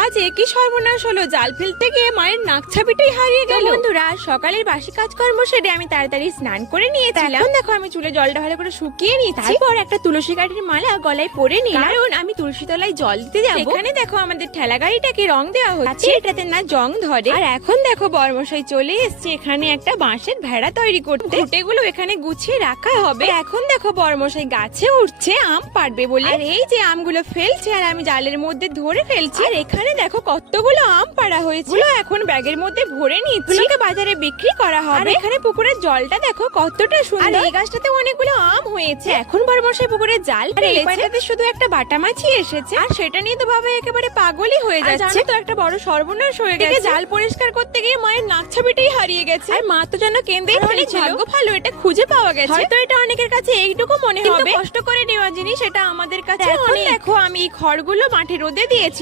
আজ একই সর্বনাশ হলো জাল ফেলতে গিয়ে মায়ের নাক ছাপিটাই হারিয়ে গেল। বন্ধুরা সকালের বাসি কাজকর্ম সেরে আমি তাড়াতাড়ি স্নান করে নিয়েছিলাম। এখন দেখো আমি চুলে জলটা ভালো করে শুকিয়ে নিয়েছি তারপর একটা তুলসী কাঠির মালা গলায় পরে নিই কারণ আমি তুলসী তলায় জল দিতে যাব। এখানে দেখো আমাদের ঠেলা গাড়িটাকে রং দেওয়া হচ্ছে। এটাতে না জং ধরে। আর এখন দেখো বর্মশাই চলে এসেছে। এখানে একটা বাঁশের ভেড়া তৈরি করতে। গুলো এখানে গুছিয়ে রাখা হবে। এখন দেখো বর্মশাই গাছে উঠছে আম পারবে বলে। আর এই যে আমগুলো ফেলছে আর আমি জালের মধ্যে ধরে ফেলছি। আর এখানে দেখো কতগুলো আম পাড়া হয়েছে। এগুলো এখন ব্যাগের মধ্যে ভরে নিচ্ছি। বাজারে বিক্রি করা হবে। আর এখানে পুকুরের জলটা দেখো কতটা সুন্দর। আর এই গাছটাতে অনেকগুলো আম হয়েছে। এখন বর্মশাই পুকুরে জাল ফেলেছে। শুধু একটা বাটা মাছই এসেছে। আর সেটা নিয়ে তো বাবা একেবারে পাগলই হয়ে যাচ্ছে। তো একটা বড় সর্বনাশ হয়ে গেছে। জাল পরিষ্কার করতে গিয়ে মায়ের নাক ছাবিটাই হারিয়ে গেছে। আর মা তো যেন কেন্দ্রেই ফেলেছিল। ভালো এটা খুঁজে পাওয়া গেছে। হয়তো এটা অনেকের কাছে এইটুকু মনে হবে। কষ্ট করে নেওয়া জিনিস এটা আমাদের কাছে দেখো আমি এই খড়গুলো মাঠে রোদে দিয়েছি।